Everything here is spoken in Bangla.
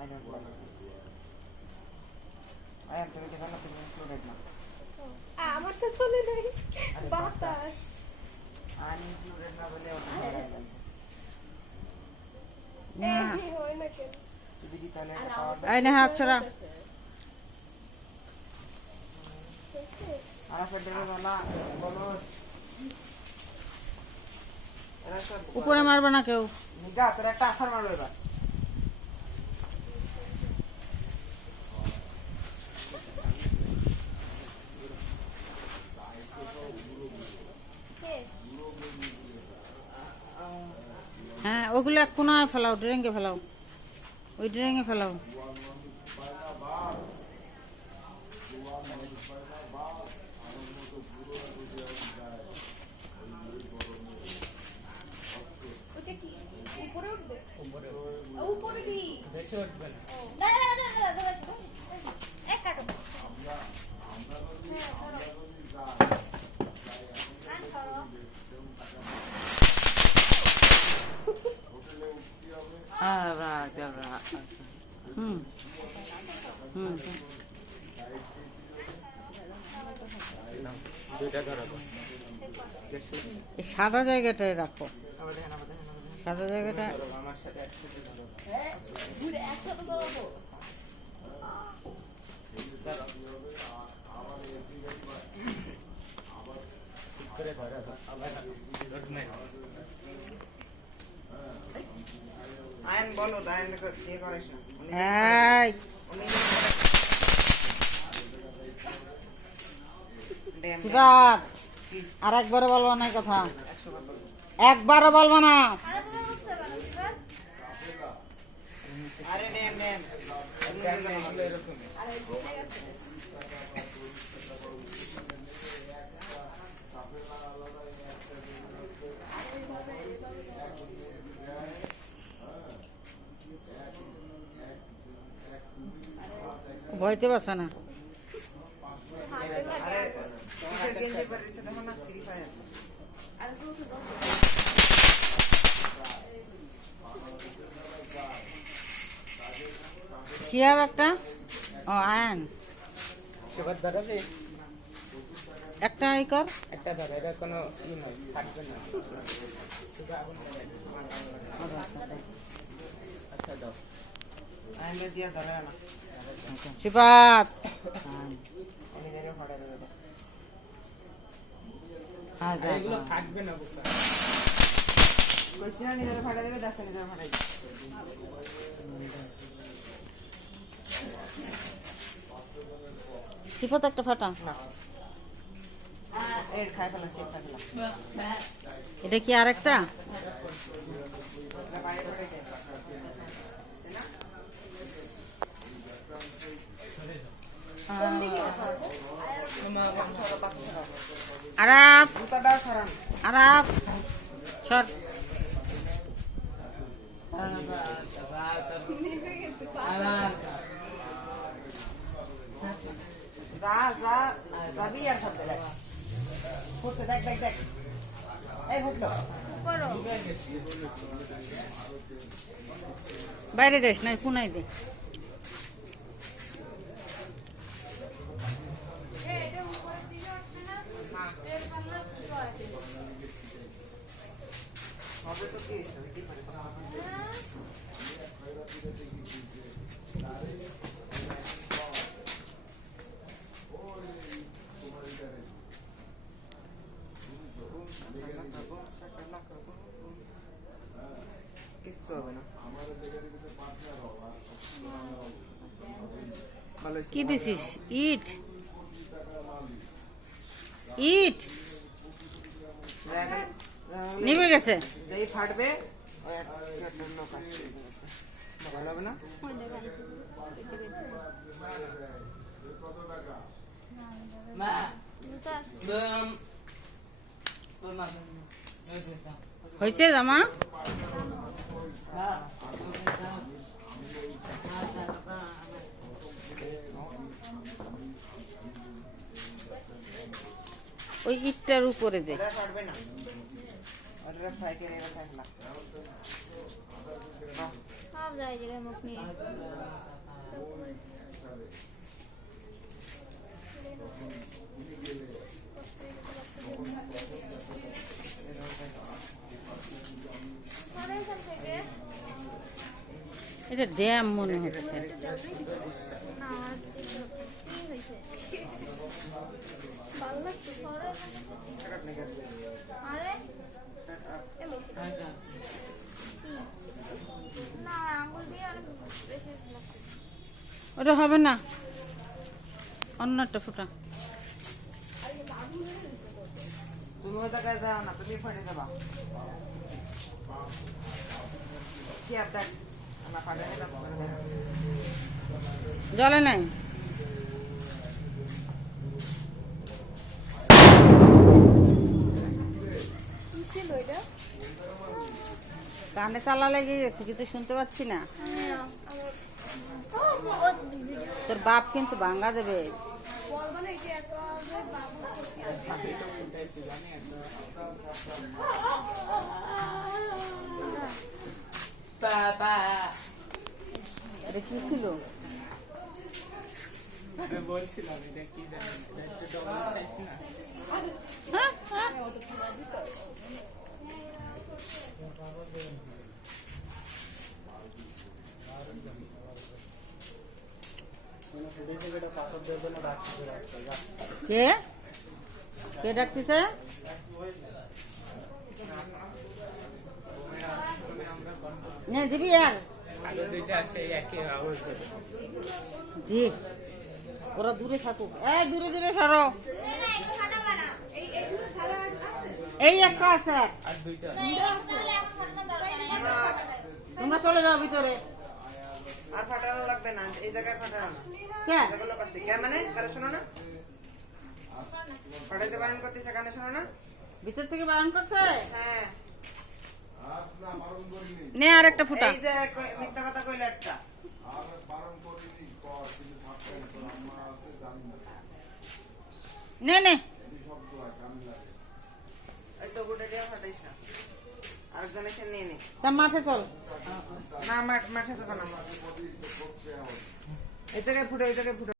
I don't like this. I am তুমি কেন তুমি ইনক্লুডেড না আমার তো চলে নাই বাতাস আনইনক্লুডেড না বলে ওটা না হয় না কেন তুমি কি তাহলে এটা পাওয়ার এই না হাত ছড়া আর ফেডারেল वाला বলো এরা সব উপরে মারবে না কেউ নিগা তোর একটা আছাড় মারবে এবার হ্যাঁ ওগুলো এক কোনায় ফেলাও ড্রেঙ্গে ফেলাও ওই ড্রেঙ্গে ফেলাও ওটা কি উপরে উঠবে উপরে কি বেশি উঠবে না দাঁড়া এক কাটো হুম হুম দুইটা ধরো এই সাদা জায়গাটায় রাখো আবার দেখেন সাদা জায়গাটা আমার সাথে একসাথে ধরো ঘুরে একসাথে দাঁড়াবো ঠিক করে ধরো আবার ধরো না আয়ন বলো আয়ন দিয়ে করিস না এই উনি কিবার আর একবারও বলবো না এই কথা 100 বার বলো একবারও বলবো না আরে তুমি বুঝছো কেন সিরাজ আরে নেম এরকমই আরে বুঝে গেছে ভয়তে পারছে না আরে কিসের গেঞ্জি পরে রয়েছে দেখো না ফ্রি ফায়ার আরে তুমি শিয়ার একটা ও আয়ন সেবার ধরো যে একটা ই কর একটা ধরো এটা কোনো ই নয় থাকবে না শুধু আগুন লাগাই আচ্ছা দাও আয়ন দিয়ে ধরে না শিপাত নিজেরও ফাড়া দেবে তো হ্যাঁ আর এগুলো থাকবে না বুঝছো কইছি না নিজের ফাড়া দেবে দেখো নিজের ফাড়াই শিপাত একটা ফাটা না এর খাই ফেলা চেক খাই ফেলা এটা কি আরেকটা এটা বাইরে ঢুকে যায় তাই না আরাপ জুতাটা সরান আরাপ সর যা যা যাবি আর থাকবে দেখ ফুটছে দেখ দেখ দেখ এই ফুটলো করো বাইরে যাস না কোনায় দে এটা উপরে দিলে উঠবে না এর পাল্লা ছয় হবে তো কি হইতে পারে কিচ্ছু হবে না ভালো হয়েছে। কি দিছিস ইট ইট দেখেন, নিভে গেছে যেই ফাটবে ওই একটা লোক আসছে ভালো হবে না ওই দেখেন হয়েছে জামা ওই ইটটার উপরে দে ওটা ফাটবে না ওটা ফ্রাই করে এবার থাকলা হ্যাঁ সব জায়গায় মুখ নিয়ে এটা ড্যাম মনে হচ্ছে। ওটা হবে না, অন্য একটা ফুটা। তুমি ওই জায়গায় যাও না, তুমি ফাটে যাবা। কি আপনার আমরা ফাটে যাবো জলে নাই। কানে তালা লেগে গেছে, কিছু শুনতে পাচ্ছি না। তোর বাপ কিন্তু ভাঙ্গা দেবে। এটা কি ছিল? বলছিলাম এটা কি জানি, এটা একটু ডবল সাইজ না। কে কে ডাকতেছে? নে দিবি আর আগে দুইটা সেই একই আওয়াজ করে। দি, ওরা দূরে থাকুক। এই দূরে দূরে সরো। এই একটা আছে, আর দুইটা তোমরা চলে যাও ভিতরে। আর ফাটানো লাগবে না, এই জায়গায় ফাটানো না। কে এগুলো করতে কে মানে কারে শোনো না, ফাটাইতে বারণ করতেছে, কানে শোনো না। ভিতর থেকে বারণ করছে? হ্যাঁ, নে আর একটা ফুটা। এই যে মিথ্যা কথা কইলে একটা। নে নে, এই তো গুড়ে দিয়ে ফাটাইস না, আরেকজন এসে নিয়ে নে। তা মাঠে চল। না মাঠে যাবো না, এই জায়গায় ফুটো, এই জায়গায় ফুটো।